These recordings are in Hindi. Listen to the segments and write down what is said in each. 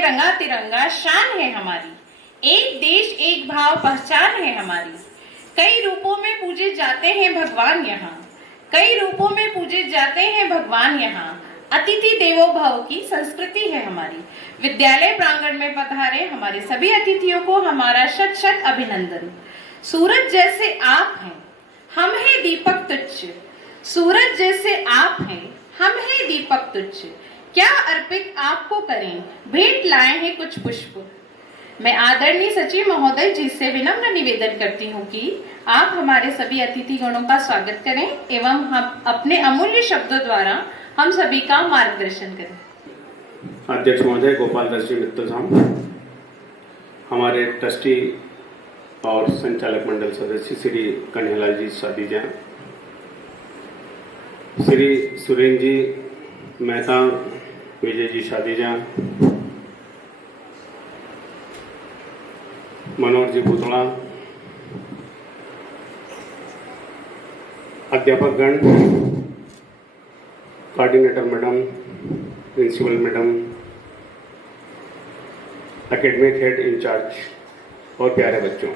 रंगा तिरंगा शान है हमारी, एक देश एक भाव पहचान है हमारी। कई रूपों में पूजे जाते हैं भगवान यहाँ, कई रूपों में पूजे जाते हैं भगवान यहाँ। अतिथि देवो भव की संस्कृति है हमारी। विद्यालय प्रांगण में पधारे हमारे सभी अतिथियों को हमारा शत शत अभिनंदन। सूरज जैसे आप हैं, हम हैं दीपक तुच्छ। सूरज जैसे आप हैं, हम हैं दीपक तुच्छ। क्या अर्पित आपको करें, भेंट लाए हैं कुछ पुष्प। मैं आदरणीय सचिव महोदय जी से विनम्र निवेदन करती हूँ कि आप हमारे सभी अतिथि गणों का स्वागत करें एवं हम अपने अमूल्य शब्दों द्वारा हम सभी का मार्गदर्शन करें। अध्यक्ष महोदय गोपाल दर्शी मित्तल साहब, हमारे ट्रस्टी और संचालक मंडल सदस्य श्री कन्हैयालाल जी सादीजा, श्री सुरेंद्र जी मेहता, विजय जी सादीजा, मनोहर जी पुतला, अध्यापकगण, coordinator madam, principal madam, academic head in charge और प्यारे बच्चों,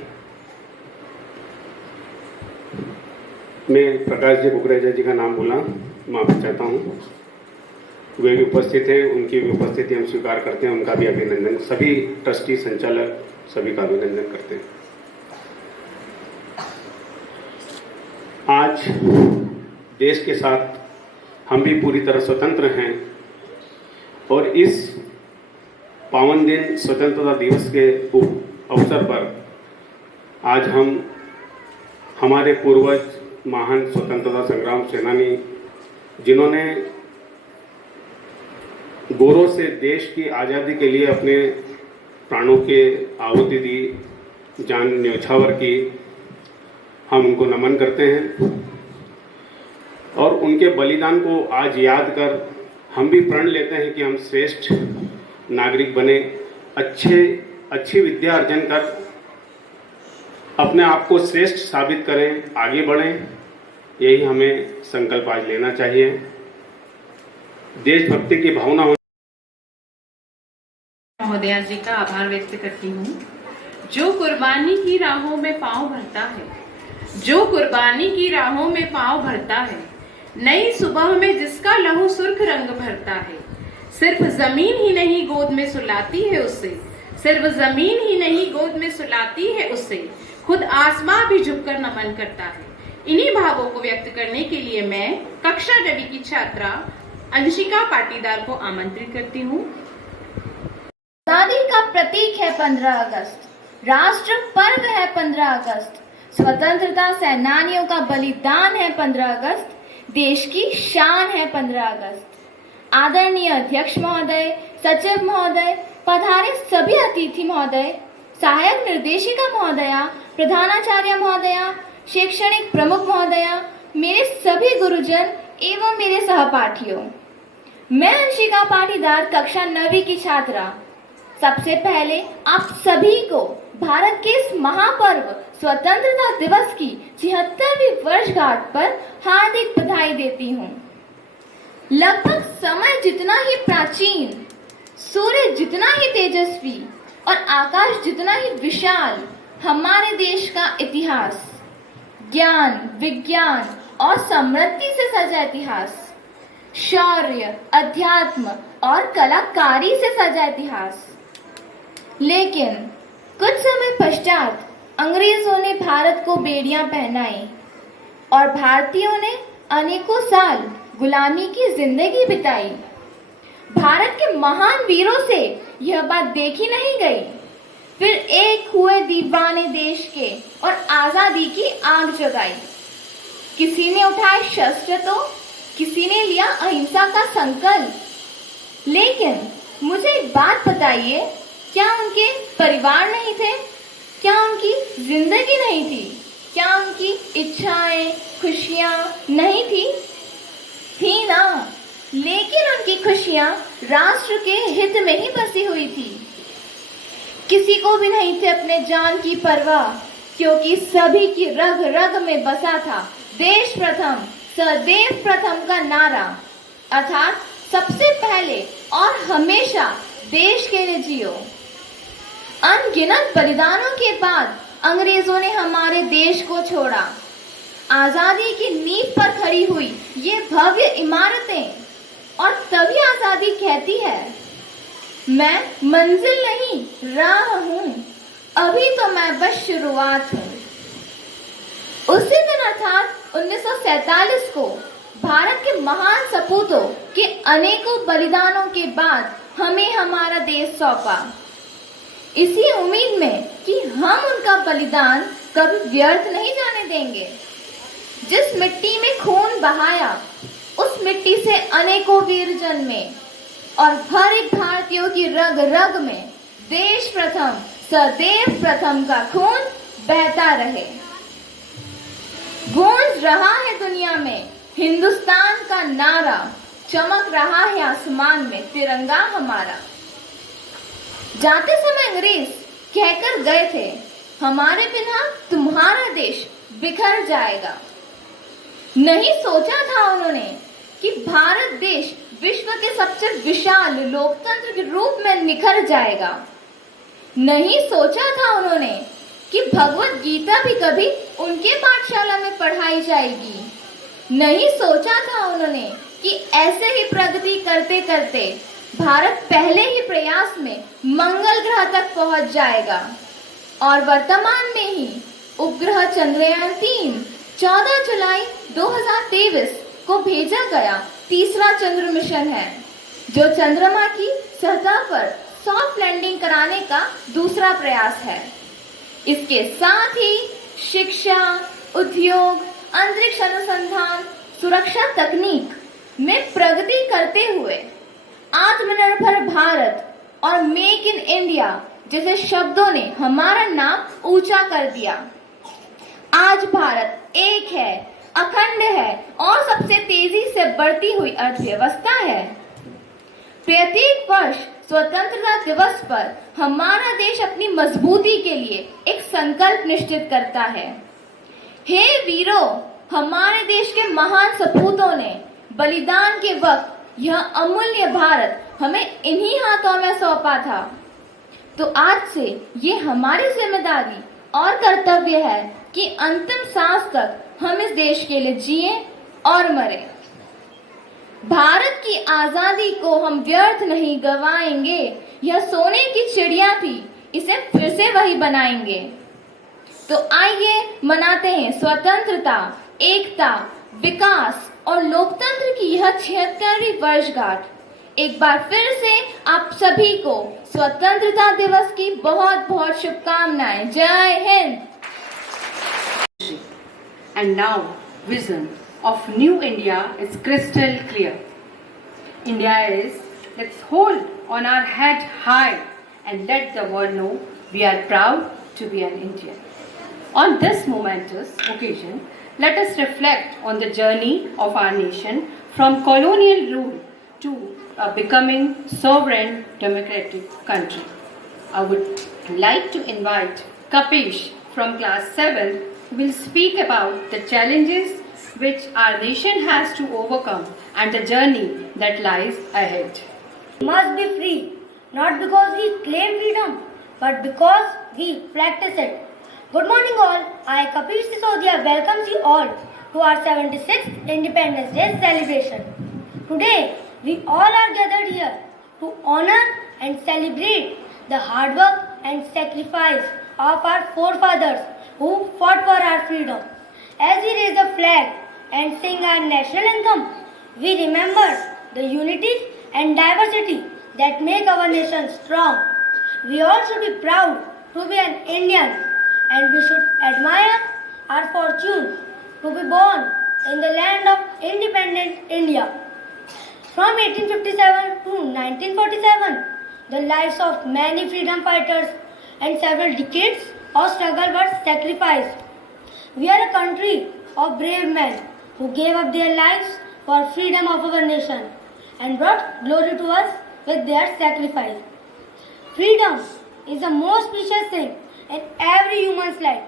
मैं प्रकाश जी कुकरेजा जी का नाम बोला, माफी चाहता हूँ। वे भी उपस्थित हैं, उनकी भी उपस्थिति हम स्वीकार करते हैं, उनका भी अभिनंदन, सभी ट्रस्टी संचालक सभी का अभिनंदन करते हैं। आज देश के साथ हम भी पूरी तरह स्वतंत्र हैं और इस पावन दिन स्वतंत्रता दिवस के अवसर पर आज हम हमारे पूर्वज महान स्वतंत्रता संग्राम सेनानी जिन्होंने गौरव से देश की आज़ादी के लिए अपने प्राणों के आहुति दी, जान न्यौछावर की, हम उनको नमन करते हैं और उनके बलिदान को आज याद कर हम भी प्रण लेते हैं कि हम श्रेष्ठ नागरिक बने, अच्छी विद्या अर्जन कर अपने आप को श्रेष्ठ साबित करें, आगे बढ़ें, यही हमें संकल्प आज लेना चाहिए। देशभक्ति की भावना महोदया जी का आभार व्यक्त करती हूँ। जो कुर्बानी की राहों में पांव भरता है, जो कुर्बानी की राहों में पांव भरता है, नई सुबह में जिसका लहू सुर्ख रंग भरता है, सिर्फ जमीन ही नहीं गोद में सुलाती है उसे, सिर्फ जमीन ही नहीं गोद में सुलाती है उसे, खुद आसमां भी झुककर नमन करता है। इन्हीं भावों को व्यक्त करने के लिए मैं कक्षा 9वीं की छात्रा अंशिका पाटीदार को आमंत्रित करती हूँ। आजादी का प्रतीक है 15 अगस्त, राष्ट्र पर्व है 15 अगस्त, स्वतंत्रता सेनानियों का बलिदान है 15 अगस्त, देश की शान है 15 अगस्त। आदरणीय अध्यक्ष महोदय, सचिव महोदय, पधारे सभी अतिथि महोदय, सहायक निर्देशिका महोदया, प्रधानाचार्य महोदया, शैक्षणिक प्रमुख महोदया, मेरे सभी गुरुजन एवं मेरे सहपाठियों, मैं अंशिका पाटीदार कक्षा 9वीं की छात्रा सबसे पहले आप सभी को भारत के इस महापर्व स्वतंत्रता दिवस की 76वीं वर्षगांठ पर हार्दिक बधाई देती हूँ। लगभग समय जितना ही प्राचीन, सूर्य जितना ही तेजस्वी और आकाश जितना ही विशाल हमारे देश का इतिहास, ज्ञान, विज्ञान और समृद्धि से सजा इतिहास, शौर्य, अध्यात्म और कलाकारी से सजा इतिहास। लेकिन कुछ समय पश्चात अंग्रेजों ने भारत को बेड़ियां पहनाई और भारतीयों ने अनेकों साल गुलामी की जिंदगी बिताई। भारत के महान वीरों से यह बात देखी नहीं गई। फिर एक हुए दीवाने देश के और आजादी की आग जगाई। किसी ने उठाए शस्त्र तो किसी ने लिया अहिंसा का संकल्प। लेकिन मुझे एक बात बताइए, क्या उनके परिवार नहीं थे? क्या उनकी जिंदगी नहीं थी? क्या उनकी इच्छाएं, खुशियां नहीं थी? थी ना, लेकिन उनकी खुशियां राष्ट्र के हित में ही बसी हुई थी। किसी को भी नहीं थे अपने जान की परवाह, क्योंकि सभी की रग रग में बसा था देश प्रथम सदैव प्रथम का नारा, अर्थात सबसे पहले और हमेशा देश के लिए जियो। अनगिनत बलिदानों के बाद अंग्रेजों ने हमारे देश को छोड़ा। आजादी की नींव पर खड़ी हुई ये भव्य इमारतें, और तभी आजादी कहती है, मैं मंजिल नहीं राह हूं, अभी तो मैं बस शुरुआत हूं। उसी दिन अर्थात 1947 को भारत के महान सपूतों के अनेकों बलिदानों के बाद हमें हमारा देश सौंपा, इसी उम्मीद में कि हम उनका बलिदान कभी व्यर्थ नहीं जाने देंगे। जिस मिट्टी में खून बहाया, उस मिट्टी से अनेकों वीर जन्मे और हर एक भारतीयों की रग रग में देश प्रथम सदैव प्रथम का खून बहता रहे। गूंज रहा है दुनिया में हिंदुस्तान का नारा, चमक रहा है आसमान में तिरंगा हमारा। जाते समय अंग्रेज कहकर गए थे, हमारे बिना तुम्हारा देश बिखर जाएगा। नहीं सोचा था उन्होंने कि भारत देश विश्व के सबसे विशाल लोकतंत्र के रूप में निखर जाएगा। नहीं सोचा था उन्होंने कि भगवत गीता भी कभी उनके पाठशाला में पढ़ाई जाएगी। नहीं सोचा था उन्होंने कि ऐसे ही प्रगति करते करते भारत पहले ही प्रयास में मंगल ग्रह तक पहुंच जाएगा और वर्तमान में ही उपग्रह चंद्रयान 3 14 जुलाई 2023 को भेजा गया तीसरा चंद्र मिशन है, जो चंद्रमा की सतह पर सॉफ्ट लैंडिंग कराने का दूसरा प्रयास है। इसके साथ ही शिक्षा, उद्योग, अंतरिक्ष अनुसंधान, सुरक्षा तकनीक में प्रगति करते हुए आत्मनिर्भर भारत और मेक इन इंडिया जैसे शब्दों ने हमारा नाम ऊंचा कर दिया। आज भारत एक है, अखंड है और सबसे तेजी से बढ़ती हुई अर्थव्यवस्था है। प्रत्येक वर्ष स्वतंत्रता दिवस पर हमारा देश अपनी मजबूती के लिए एक संकल्प निश्चित करता है। हे वीरों, हमारे देश के महान सपूतों ने बलिदान के वक्त यह अमूल्य भारत हमें इन्हीं हाथों में सौंपा था। तो आज से ये हमारी जिम्मेदारी और कर्तव्य है कि अंतिम सांस तक हम इस देश के लिए जिए और मरे। भारत की आजादी को हम व्यर्थ नहीं गवाएंगे। यह सोने की चिड़िया थी, इसे फिर से वही बनाएंगे। तो आइए मनाते हैं स्वतंत्रता, एकता, विकास और लोकतंत्र की यह 76वीं वर्षगांठ। एक बार फिर से आप सभी को स्वतंत्रता दिवस की बहुत बहुत शुभकामनाएं। जय Hind. And now, vision of new India is crystal clear. India is, let's hold on our head high and let the world know we are proud to be an Indian. On this momentous occasion, let us reflect on the journey of our nation from colonial rule to a becoming sovereign democratic country. I would like to invite Kapish from class 7 who will speak about the challenges which our nation has to overcome and the journey that lies ahead. We must be free, not because we claim freedom, but because we practice it. Good morning all, I Kapish Sisodia welcomes you all to our 76th Independence Day celebration. Today, we all are gathered here to honor and celebrate the hard work and sacrifice of our forefathers who fought for our freedom. As we raise the flag and sing our national anthem, we remember the unity and diversity that make our nation strong. We all should be proud to be an Indian, and we should admire our fortune to be born in the land of independent India. From 1857 to 1947, the lives of many freedom fighters and several decades of struggle were sacrificed. We are a country of brave men who gave up their lives for freedom of our nation and brought glory to us with their sacrifice. Freedom is the most precious thing in every human's life.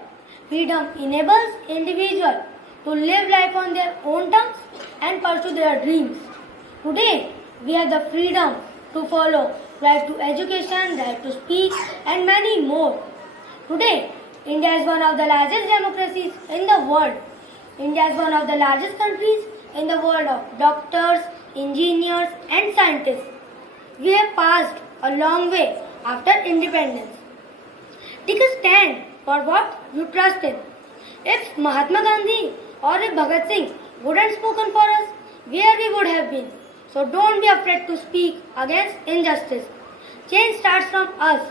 Freedom enables individuals to live life on their own terms and pursue their dreams. Today, we have the freedom to follow, right to education, right to speak, and many more. Today, India is one of the largest democracies in the world. India is one of the largest countries in the world of doctors, engineers, and scientists. We have passed a long way after independence. Take a stand for what you trust in. If Mahatma Gandhi or if Bhagat Singh wouldn't spoken for us, where we would have been. So don't be afraid to speak against injustice. Change starts from us.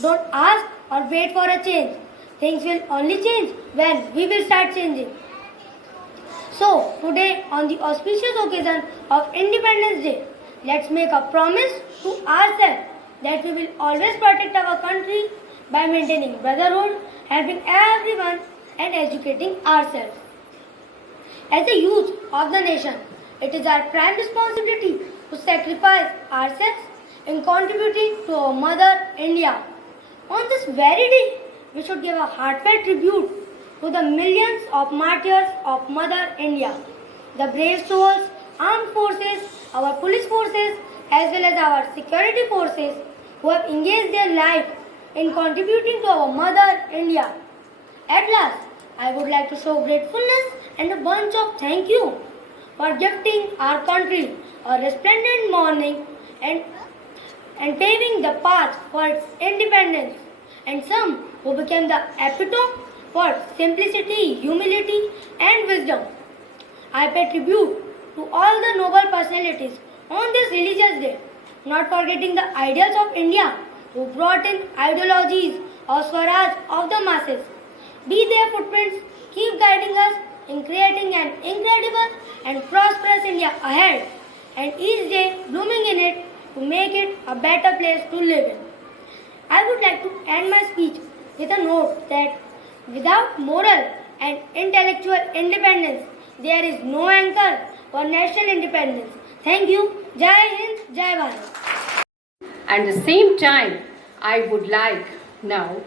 Don't ask or wait for a change. Things will only change when we will start changing. So, today on the auspicious occasion of Independence Day, let's make a promise to ourselves that we will always protect our country by maintaining brotherhood, helping everyone and educating ourselves. As a youth of the nation, it is our prime responsibility to sacrifice ourselves in contributing to our mother India. On this very day, we should give a heartfelt tribute to the millions of martyrs of Mother India, the brave souls, armed forces, our police forces, as well as our security forces who have engaged their life in contributing to our Mother India. At last, I would like to show gratefulness and a bunch of thank you for gifting our country a resplendent morning and paving the path for its independence, and some who became the epitome for simplicity, humility, and wisdom. I pay tribute to all the noble personalities on this religious day, not forgetting the ideals of India who brought in ideologies of Swaraj of the masses. Be their footprints, keep guiding us in creating an incredible and prosperous India ahead, and each day blooming in it to make it a better place to live in. I would like to end my speech with a note that without moral and intellectual independence, there is no anchor for national independence. Thank you. Jai Hind, Jai Bharat. And at the same time, I would like now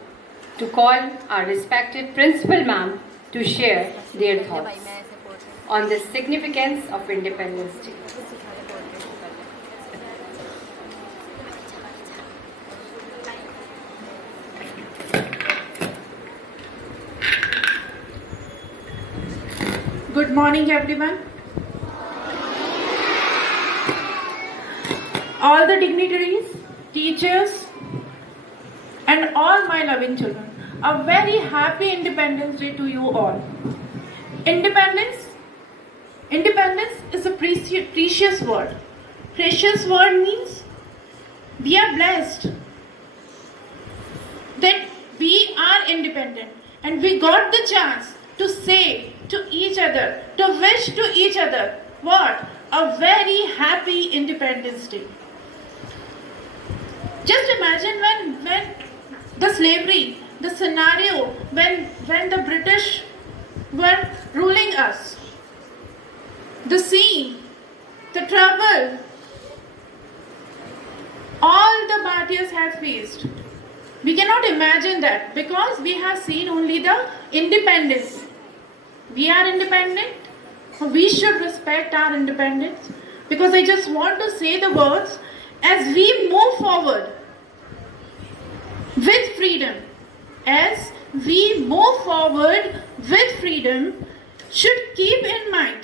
to call our respected principal ma'am to share their thoughts on the significance of Independence Day. Good morning, everyone. All the dignitaries, teachers, and all my loving children, a very happy Independence Day to you all. Independence is a precious word. Precious word means we are blessed that we are independent and we got the chance to say to each other, to wish to each other, what? A very happy Independence Day. Just imagine when the slavery, the scenario, when the British were ruling us, the sea, the trouble, all the martyrs have faced. We cannot imagine that because we have seen only the independence. We are independent. We should respect our independence because I just want to say the words as we move forward with freedom. As we move forward with freedom, should keep in mind,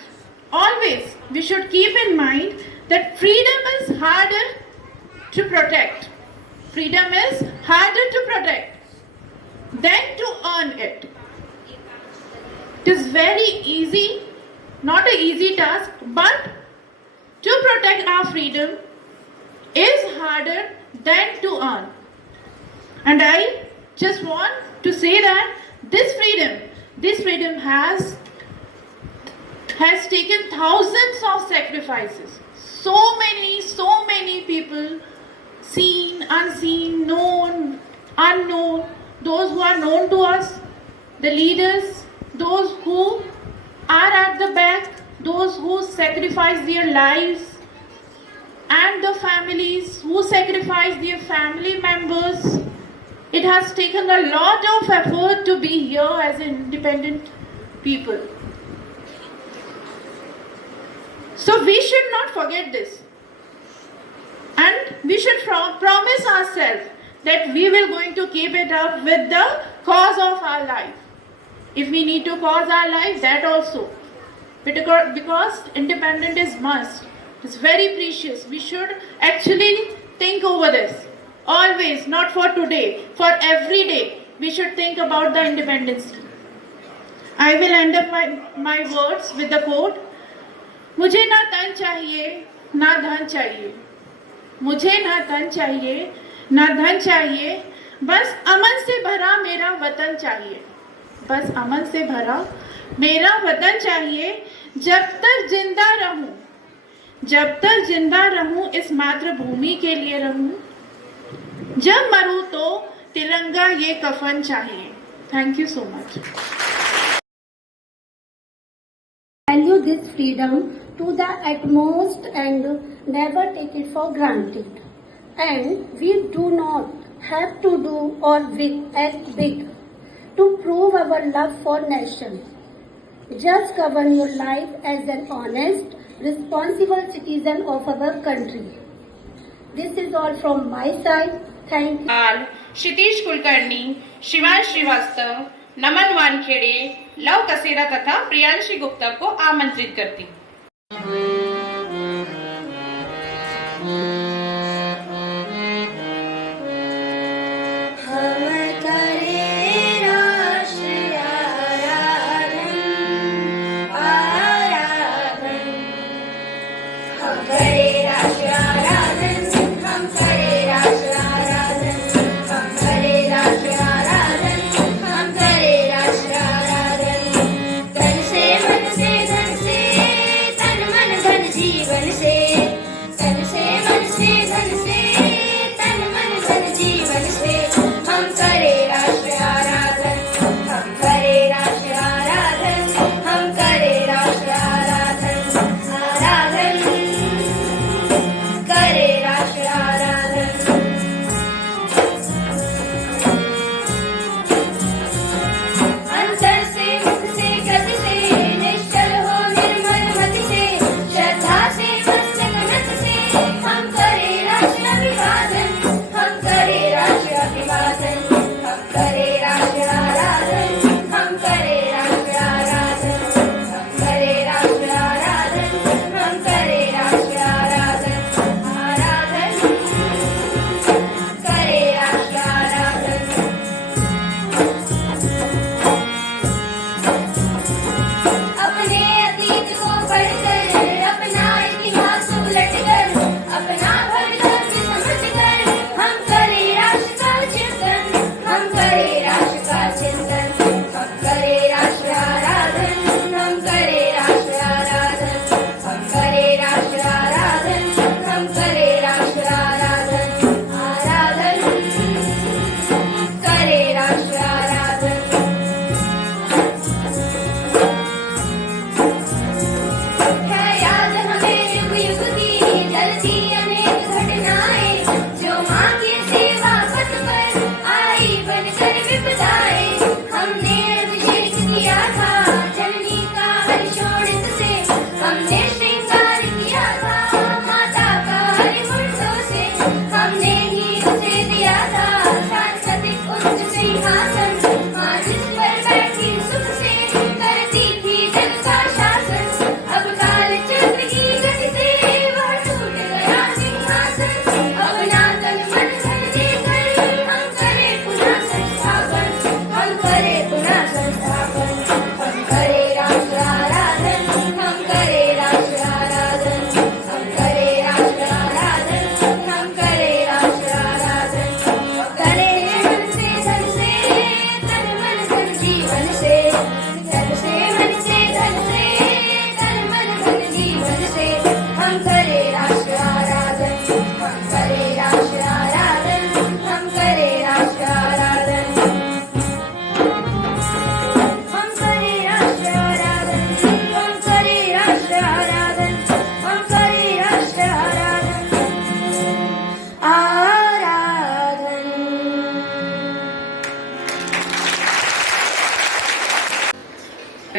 always we should keep in mind that freedom is harder to protect. Freedom is harder to protect than to earn it. It is very easy, not an easy task, but to protect our freedom is harder than to earn. And I just want to say that this freedom has taken thousands of sacrifices. So many people, seen, unseen, known, unknown, those who are known to us, the leaders, those who are at the back, those who sacrifice their lives, and the families who sacrifice their family members. It has taken a lot of effort to be here as independent people. So we should not forget this. And we should promise ourselves that we will going to keep it up with the cause of our life. If we need to cause our life, that also. Because independence is must. It's very precious. We should actually think over this. Always, not for today, for every day, we should think about the independence. I will end up my words with the quote, मुझे ना तन चाहिए, ना धन चाहिए. मुझे ना तन चाहिए, ना धन चाहिए, बस अमन से भरा मेरा वतन चाहिए. बस अमन से भरा मेरा वतन चाहिए. जब तक जिंदा रहूं इस मातृभूमि के लिए रहूं. जब मरूं तो तिरंगा ये कफन चाहिए. Thank you so much. Value this freedom to the utmost and never take it for granted. And we do not have to do or act big to prove our love for nation. Just govern your life as an honest, responsible citizen of our country. This is all from my side. Thank you. Kshitij Kulkarni, Shivansh Srivastava, Naman Wankhede, Lav Kasera तथा प्रियांशी गुप्ता को आमंत्रित करती हूँ. तन से मन से धन से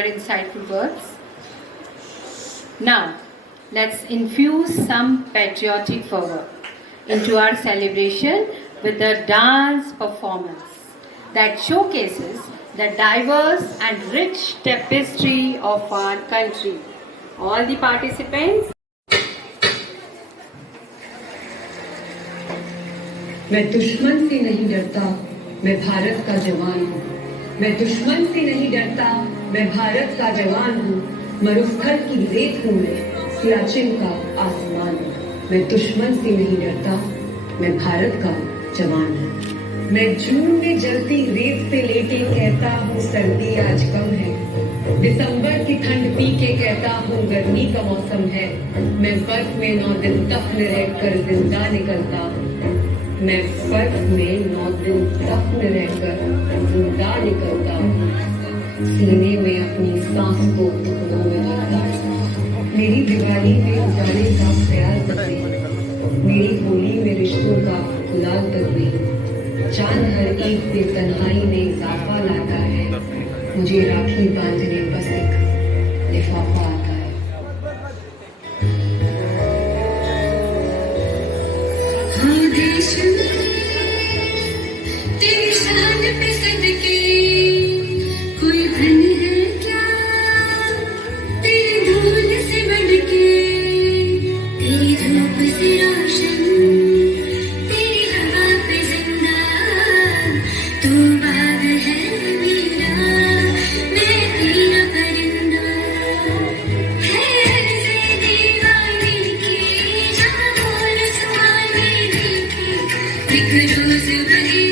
your insightful words. Now, let's infuse some patriotic fervor into our celebration with a dance performance that showcases the diverse and rich tapestry of our country. All the participants. मैं दुश्मन से नहीं डरता, मैं भारत का जवान हूँ। मैं दुश्मन से नहीं डरता, मैं भारत का जवान हूँ। मरुस्थल की रेत हूँ मैं, सियाचिन का आसमान हूँ। मैं दुश्मन से नहीं डरता, मैं भारत का जवान हूँ। मैं जून में जलती रेत से लेके कहता हूँ सर्दी आज कम है। दिसंबर की ठंड पी के कहता हूँ गर्मी का मौसम है। मैं बर्फ में 9 दिन दफन रहकर जिंदा निकलता हूँ। मैं बर्फ में 9 दिन दफन रहकर जिंदा निकलता हूँ। सीने में अपनी सांस को टुकड़ों में रखता हूँ। मेरी दिवाली में उजाले का ख्याल बदले, मेरी होली में रिश्तों का गुलाल बदले। चांद हर एक पे तन्हाई में इजाफा लाता है। मुझे राखी बांधने बस एक लिफाफा आता है। हाँ देश में तेरी शान पे सदके कोई धन है क्या तेरी धूल से बढ़के, तेरी धूप से रोशन तेरी हवा पे जिंदा तू बाग है मेरा, मैं तेरा परिंदा। है ऐसे दीवाने की जहाँ बोल सुहाने देखे, एक रोज बने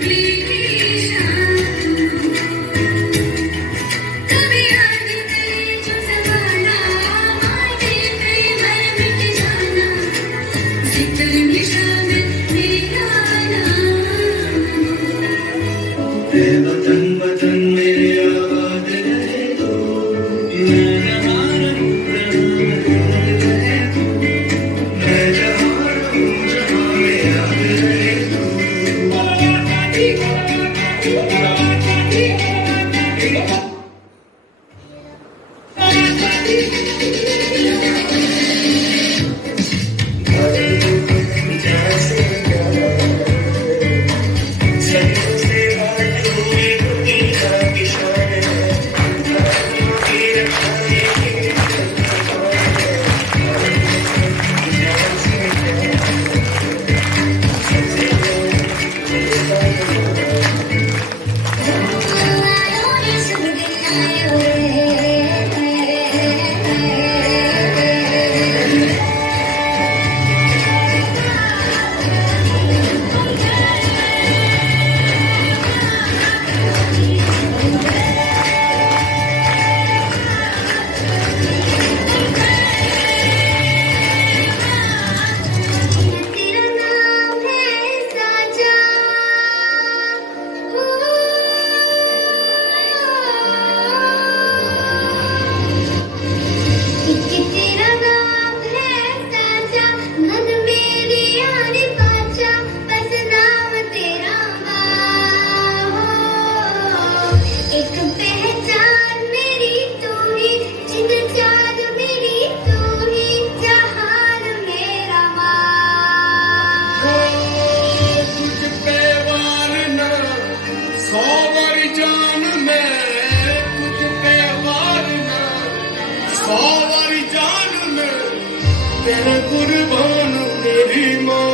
मेरी शाम। कभी याद करे जो ज़माना, माटे पे मर मिट जाना, जिक्र में शामिल मेरा नाम। ऐ वतन वतन मेरे आबाद रहे तू, मैं जहाँ रहूं रहे तू, मैं जहाँ रहूं जहाँ में याद रहे तू। तेरा नाम है साजा, तेरा नाम है साजा, मन मेरी यारी बाजा, बस नाम तेरा हो। एक पहचान मेरी तू ही, जिन चाँद मेरी तू ही, जहान मेरा माँ। तुझ पे वारना 100 बारी जान मैं, तुझ पे वारना 100 बारी जान मैं, तेरे कुर्बान मेरी माँ।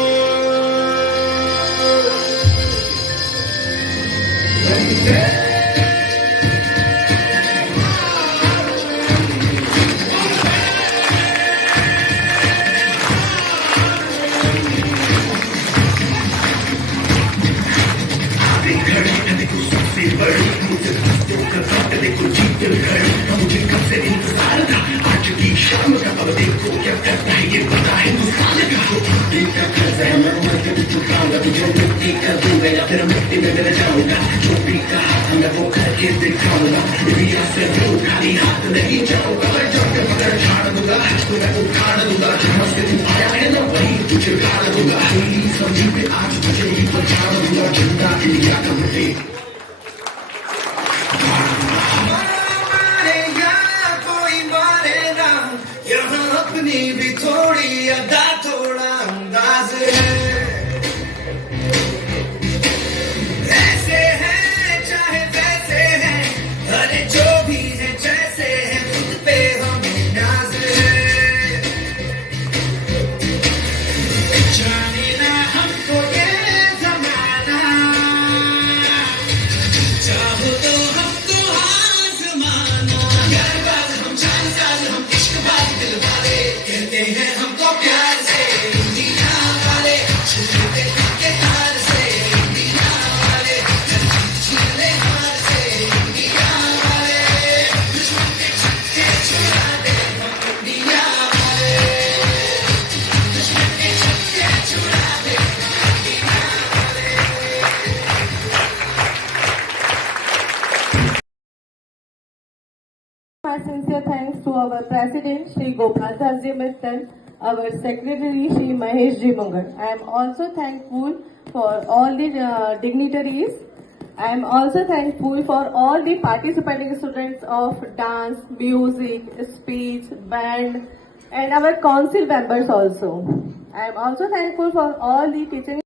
अपनी भी थोड़ी अदा थोड़ा अंदाज है ऐसे हैं चाहे वैसे हैं अरे जो भी है जैसे हैं खुद पे हमें नाज है जाने ना हमको ये जमाना चाहो तो हमको आजमाना यारबाज हम जानसाज हम इश्कबाज दिल वाले कहते हैं हमको प्यार से इंडिया वाले छूते के हार से इंडिया वाले छूले हार से इंडिया वाले दुश्मन के छक्के छुड़ा दे हम इंडिया वाले दुश्मन के छक्के छुड़ा दे हम India My sincere thanks to our President Shri Gopal Dasji Mittal, our Secretary Shri Mahesh Ji Mungar. I am also thankful for all the dignitaries. I am also thankful for all the participating students of dance, music, speech, band, and our council members also. I am also thankful for all the teaching